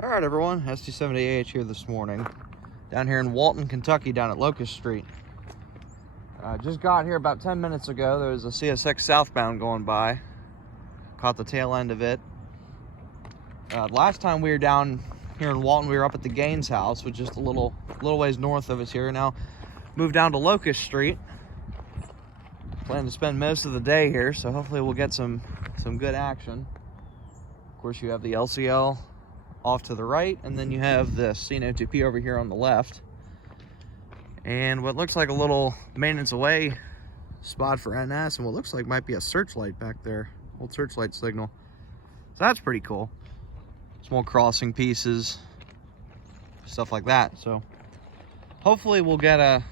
All right, everyone, ST70AH here this morning, down here in Walton, Kentucky, down at Locust Street. Just got here about 10 minutes ago. There was a CSX southbound going by. Caught the tail end of it. Last time we were down here in Walton, we were up at the Gaines house, which is just a little ways north of us here. Now moved down to Locust Street. Plan to spend most of the day here, so hopefully we'll get some good action. Of course, you have the LCL off to the right, and then you have the C-No-2P over here on the left, and what looks like a little maintenance away spot for NS, and what looks like might be a searchlight back there, old searchlight signal. So that's pretty cool. Small crossing pieces, stuff like that. So hopefully we'll get a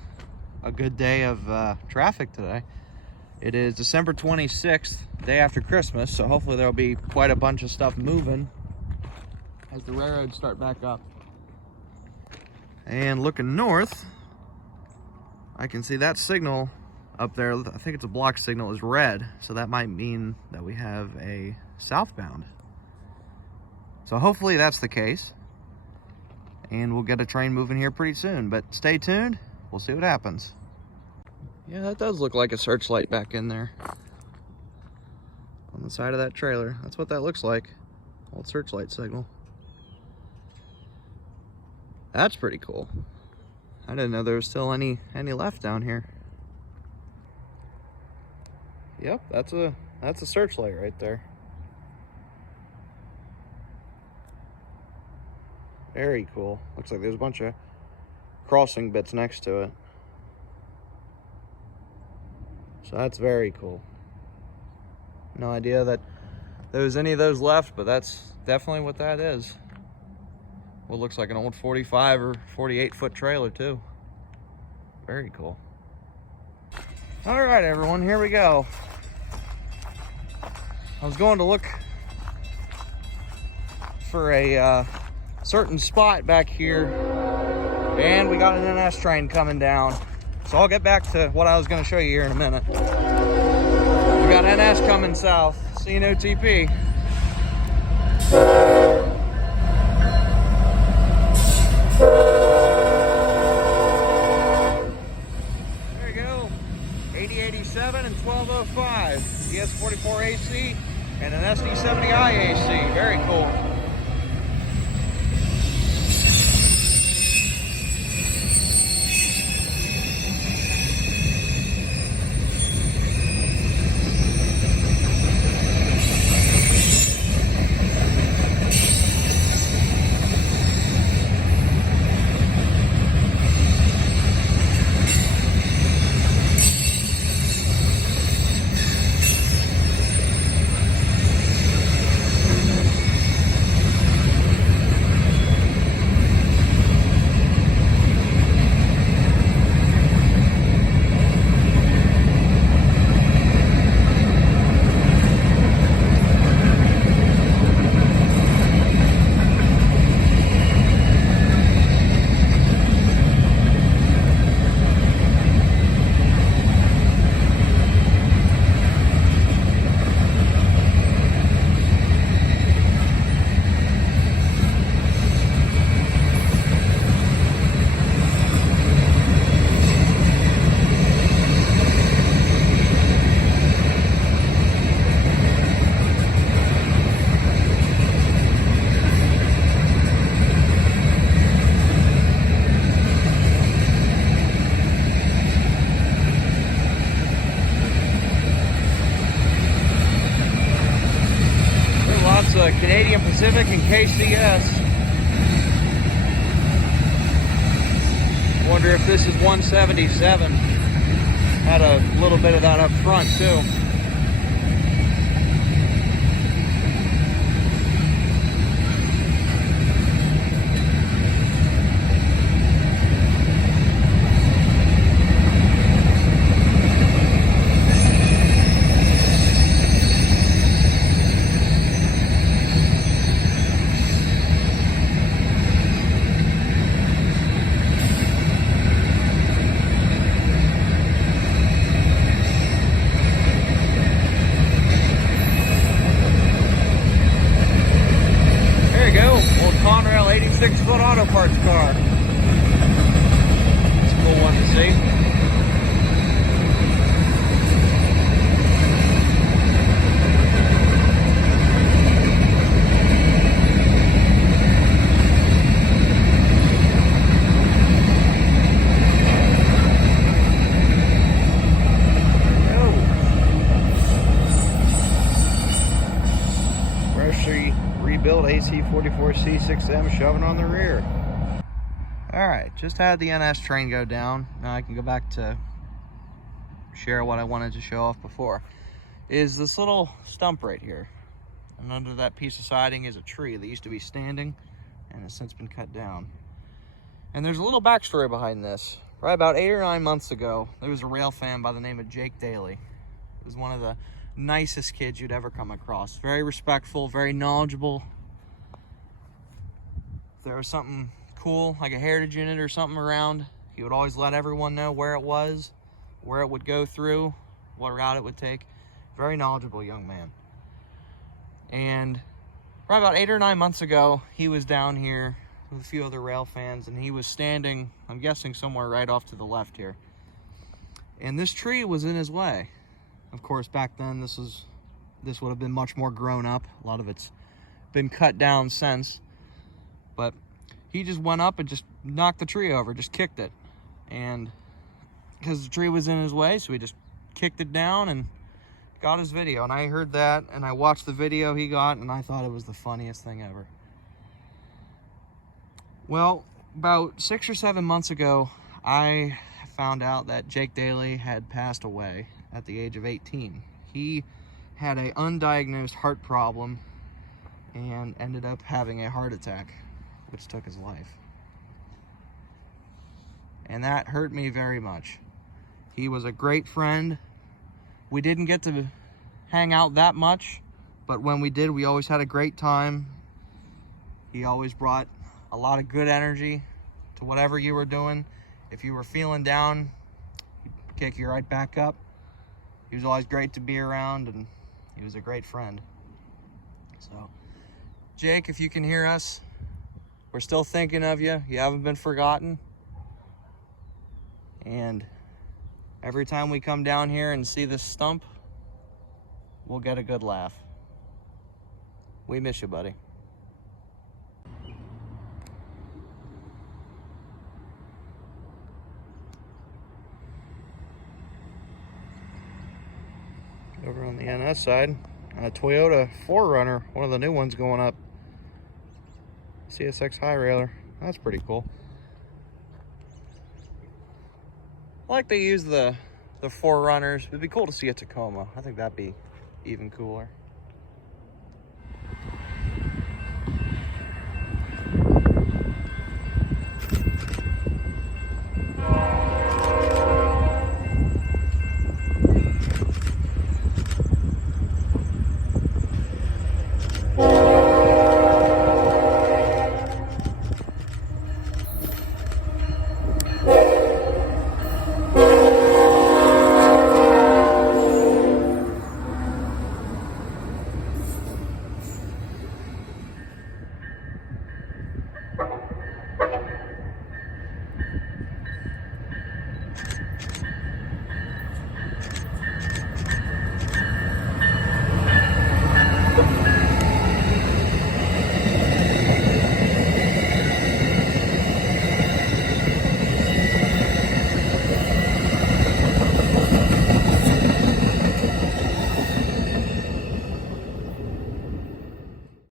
good day of traffic today. It is December 26th, day after Christmas, so hopefully there'll be quite a bunch of stuff moving as the railroads start back up. And looking north, I can see that signal up there. I think it's a block signal, is red, so that might mean that we have a southbound. So hopefully that's the case, and we'll get a train moving here pretty soon. But stay tuned, we'll see what happens. Yeah, that does look like a searchlight back in there on the side of that trailer. That's what that looks like, old searchlight signal. That's pretty cool. I didn't know there was still any left down here. Yep, that's a searchlight right there. Very cool. Looks like there's a bunch of crossing bits next to it. So that's very cool. No idea that there was any of those left, but that's definitely what that is. What looks like an old 45 or 48 foot trailer too. Very cool. All right, everyone, here we go. I was going to look for a certain spot back here, and we got an NS train coming down. So I'll get back to what I was going to show you here in a minute. We got NS coming south, C-No-2P. There you go, 8087 and 1205, ES44AC and an SD70IAC, very cool. Canadian Pacific and KCS. Wonder if this is 177. Had a little bit of that up front too. AC44C6M shoving on the rear. All right, just had the NS train go down. Now I can go back to share what I wanted to show off before. Is this little stump right here. And under that piece of siding is a tree that used to be standing and has since been cut down. And there's a little backstory behind this. Right about 8 or 9 months ago, there was a rail fan by the name of Jake Daly. He was one of the nicest kids you'd ever come across. Very respectful, very knowledgeable. If there was something cool, like a heritage unit or something around, he would always let everyone know where it was, where it would go through, what route it would take. Very knowledgeable young man. And right about 8 or 9 months ago, he was down here with a few other rail fans, and he was standing, I'm guessing somewhere right off to the left here. And this tree was in his way. Of course, back then this would have been much more grown up. A lot of it's been cut down since. But he just went up and just knocked the tree over, just kicked it. And because the tree was in his way, so he just kicked it down and got his video. And I heard that, and I watched the video he got, and I thought it was the funniest thing ever. Well, about 6 or 7 months ago, I found out that Jake Daly had passed away at the age of 18. He had an undiagnosed heart problem and ended up having a heart attack, which took his life. And that hurt me very much. He was a great friend. We didn't get to hang out that much, but when we did, we always had a great time. He always brought a lot of good energy to whatever you were doing. If you were feeling down, he'd kick you right back up. He was always great to be around, and he was a great friend. So, Jake, if you can hear us, we're still thinking of you. You haven't been forgotten. And every time we come down here and see this stump, we'll get a good laugh. We miss you, buddy. Over on the NS side, a Toyota 4Runner, one of the new ones going up. CSX high railer. That's pretty cool. I like they use the 4Runners. It'd be cool to see a Tacoma. I think that'd be even cooler.